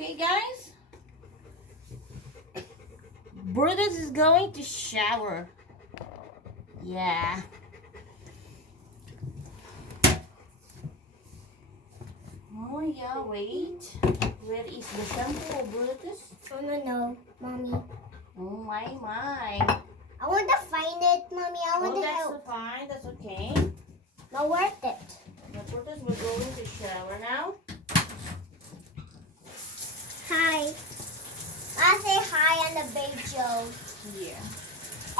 Okay, guys? Brutus is going to shower. Yeah. Oh, yeah, wait. Where is the shampoo, Brutus? I don't know, Mommy. Oh, my. I want to find it, Mommy. I want to that's help. fine. That's okay. Not worth it. But Brutus, we're going to shower now. Hi. I say hi on the video Yeah.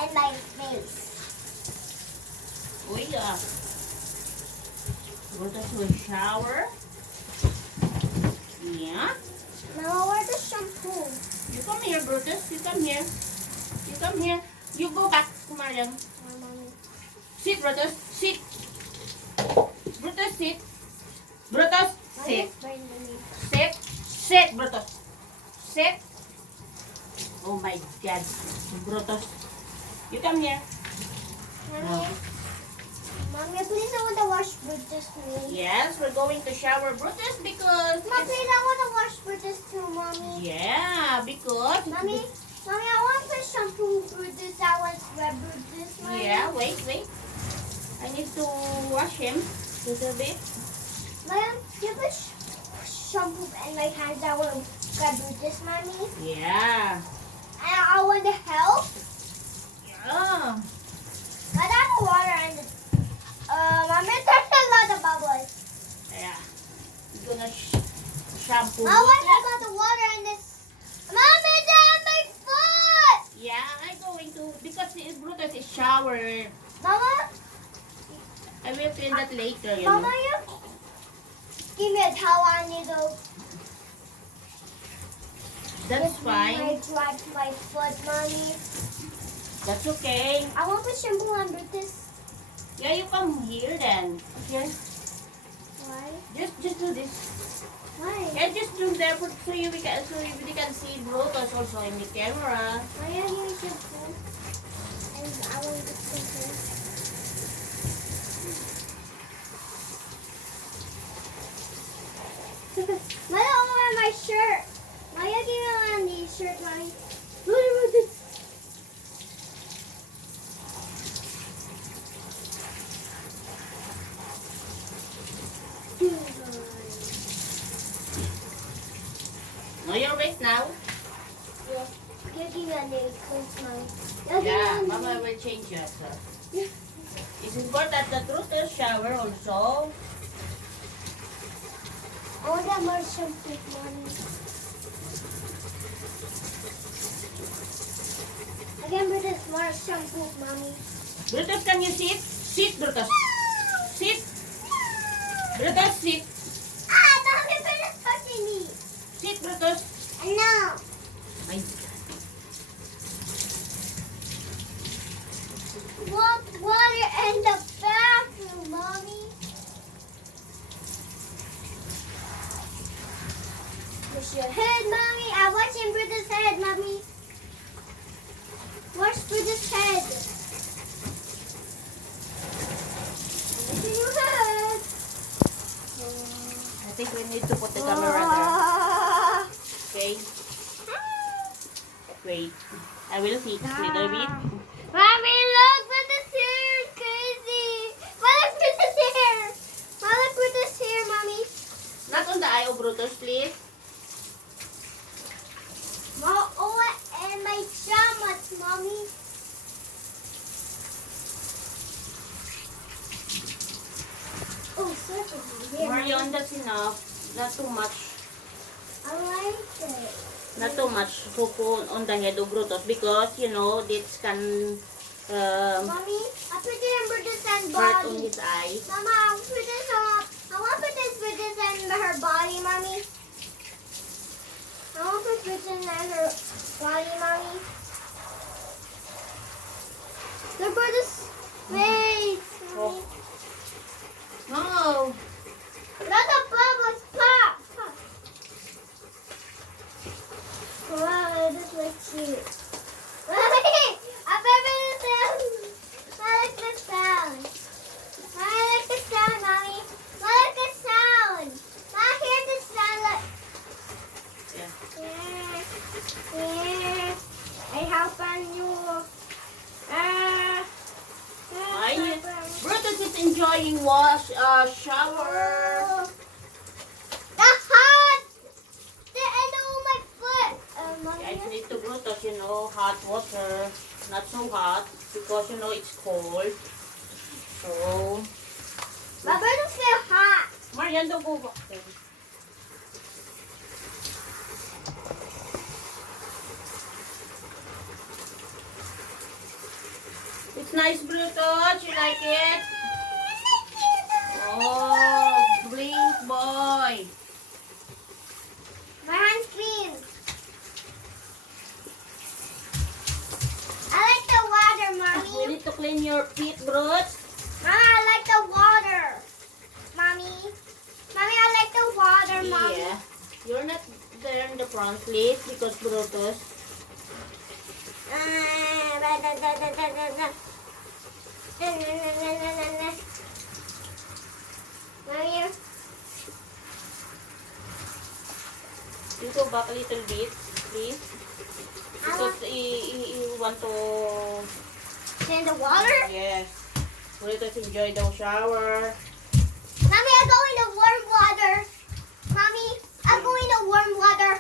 and my face. Oh, yeah. Brutus will shower. Yeah. Mama, where's the shampoo? You come here, Brutus. You come here. You come here. You go back, Mariam. Mommy. Sit, Brutus. Sit. Brutus, sit. Brutus, sit. Sit. Sit, Brutus. Sit. Oh my God. Brutus. You come here. Mommy. Mommy, please I want to wash Brutus too. Yes, we're going to shower Brutus because... Mommy, please I want to wash Brutus too, Mommy. Yeah, because... Mommy, I want to shampoo Brutus. I want to scrub Brutus, Mommy. Yeah, wait. I need to wash him a little bit. Mom, you put shampoo in my hands. I want to scrub Brutus, Mommy. Yeah. And I want to help. Yeah. But I have water in the... Mommy, there's a lot of bubbles. Yeah. You're gonna shampoo Mom, what Brutus. about the water in this? Mommy, that's my foot! Yeah, I'm going to... Because Brutus is shower. Mama, I will clean that later, you Mama, know. you give me a towel I need to... That's I fine. dropped my foot, Mommy. That's okay. I want to put shampoo on Brutus. Yeah, you come here then. Okay. Why? Just do this. Why? Yeah, just do that so you can see Brutus also in the camera. Why are you shampoo? And I want to shampoo. Maya, I want my shirt. Maya, give me on the shirt, Mommy. What about this? No, you're right now. Yeah. You give me on the clothes, Mommy. Yeah, Mama will change you. So. It's important that Brutus shower also. I want that more shampoo, Mommy. Again, Brutus, more shampoo, Mommy. Brutus, can you sit? Sit, Brutus. Sit. Brutus, sit. Ah, Mommy, Brutus touching me. Sit, Brutus. No. My Want water in the bathroom, Mommy. Wash your head, Mommy. I'm washing Brutus' head, Mommy. Wash Brutus' head. Washing your head. I think we need to put the camera there. Ah. Okay? Wait. I will fix a little bit. Mommy, look, Brutus' hair is crazy. Look, Brutus' hair. Look, Brutus' hair, Mommy. Not on the eye of Brutus, please. Oh, and my pajamas, Mommy. Oh, such a hair. Marion, that's enough. Not too much. I like it. Not too much cocoa on the head of Brutus because, you know, this can Mommy, I put it in Brutus' and hurt on body. his eyes. Mama, I want to put this on. I want to put this Brutus in her body, Mommy. I want to put Brutus in her body, Mommy. The Brutus. Wait, Mommy. No. Let the bubbles pop. Wow, this looks cute. Mommy, I better the sound. I like the sound. I like the sound, Mommy. I like the sound. I hear the sound. Like... Yeah. open your. Brutus is enjoying shower. That's hot. The end of my foot. I need to Brutus, hot water. Not so hot because it's cold. So, My Brutus feel hot. Marian, don't go back there. It's nice, Brutus. You like it? Oh, blink, boy. My hand's clean. I like the water, We Mommy. need to clean your feet, Brutus. Mama, I like the water. Mommy. Mommy, I like the water, Mommy. Yeah. You're not there in the front, please, because Brutus. Mommy. You go back a little bit, please. Because you want to... In the water? Yes. Brutus enjoy the shower. Mommy, I go in the warm water. Mommy, I go in the warm water.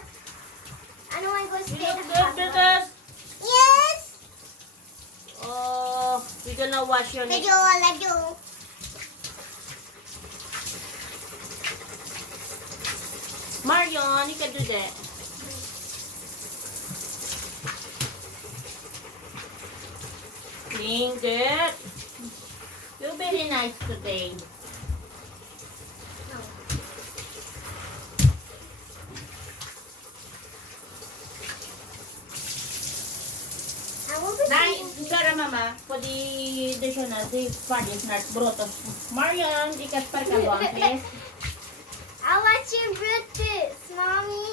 I know I'm going to You stay look in the good, hot water. Brutus. Yes. Oh, we're gonna wash your Let neck. go, let go. Marion, you can do that. Clean good. You're very nice today. I will be Nay, clean. cara mama, pwede doon siya na, di Fadis na Brutus. Marion, ikat pa ka ba, please? I want you Brutus, Mommy.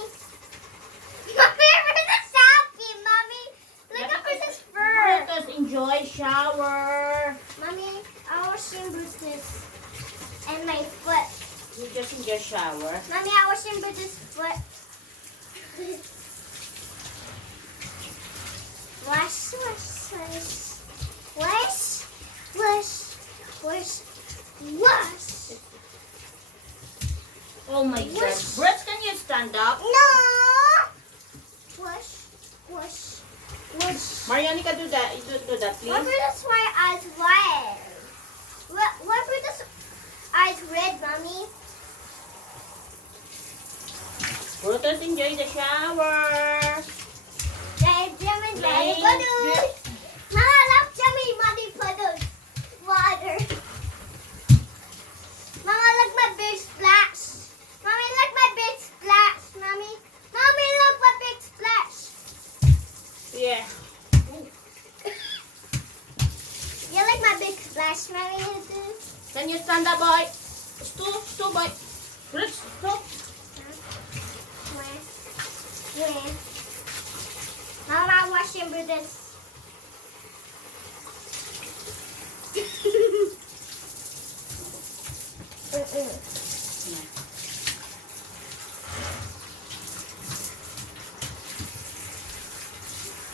Mommy, Brutus happy, Mommy. Look at Brutus fur. Brutus, enjoy shower. Mommy, I want you Brutus. And my foot. You just enjoy shower. Mommy, I want you Brutus' foot. Wash, wash, wash. Wash, wash, wash, wash. Oh my God. Wash. Brutus, can you stand up? No! Wash, wash, wash. Marion, you can do that. You do that, Why please. Brutus my eyes red? Why Brutus eyes red, Mommy? Brutus, enjoy the shower. Daddy puddles. Mama, love Jimmy muddy puddles. Water. Mama, look my big splash. Mommy, look my big splash, Mommy. Mommy, look my big splash. Yeah. You like my big splash, Mommy? Can you stand up, boy? Sto, boy. Brutus, stop. Where? Mama, washing Brutus.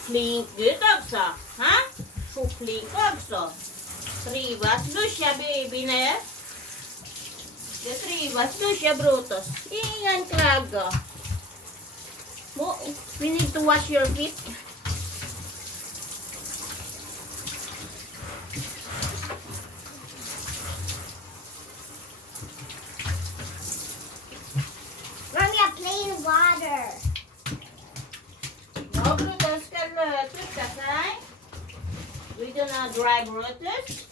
Flink good också. Ha? Så flink också. Trivas du siya, baby na? Det trivas du siya, Brutus. Ingan klaga. We need to wash your feet. Mommy, I'm playing water. No, Brutus, kalutut ka, say. We gonna dry Brutus.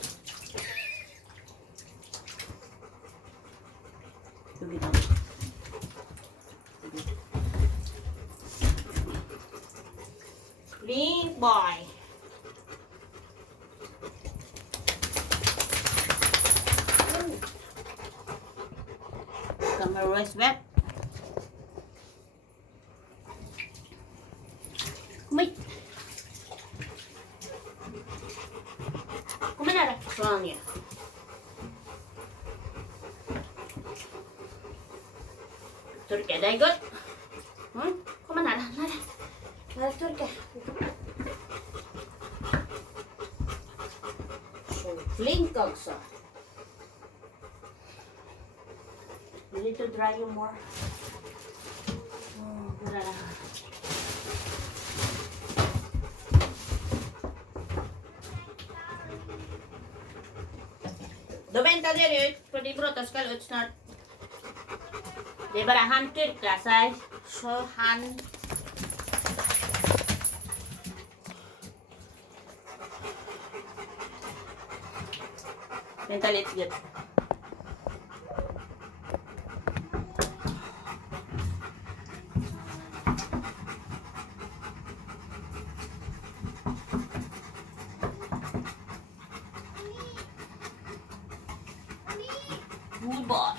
Flink boy. Camera is wet. Kumay. Kumanara. Soalnya. Turki ada ikut? Kumanara? Nara. Nara Turki. Flink also. You need to dry you more. Oh, wala na. Dobenta diri, pwede Brutus ka, it's not. Di ba na hunter ka, say? So, Mental, it's good. Good boy.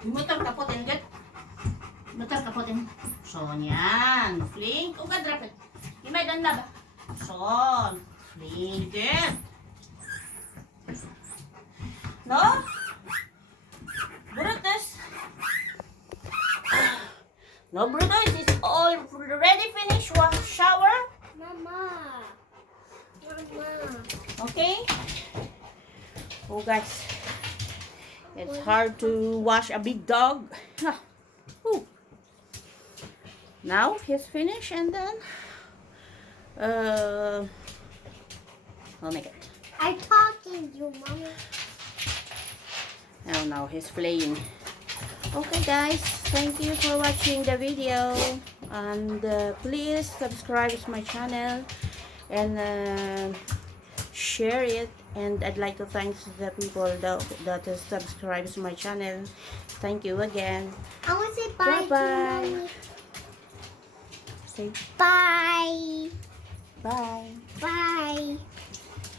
Motor kapotin, good? Motor kapotin. So, yan. Flink. O ka, drop it. Imay dan na ba? So, flink, good. No? Brutus. No, Brutus. It's already finished. Shower. Mama. Okay? Oh, guys. It's hard to wash a big dog. Ooh. Now he's finished, and then I'll make it. I'm talking to you, Mommy. Oh, now he's playing. Okay, guys, thank you for watching the video, and please subscribe to my channel and share it. And I'd like to thank the people that subscribe to my channel. Thank you again. I want to say bye to Bye-bye. Mommy. Say Bye. bye. Bye.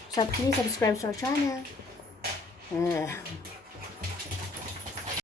So please subscribe to our channel.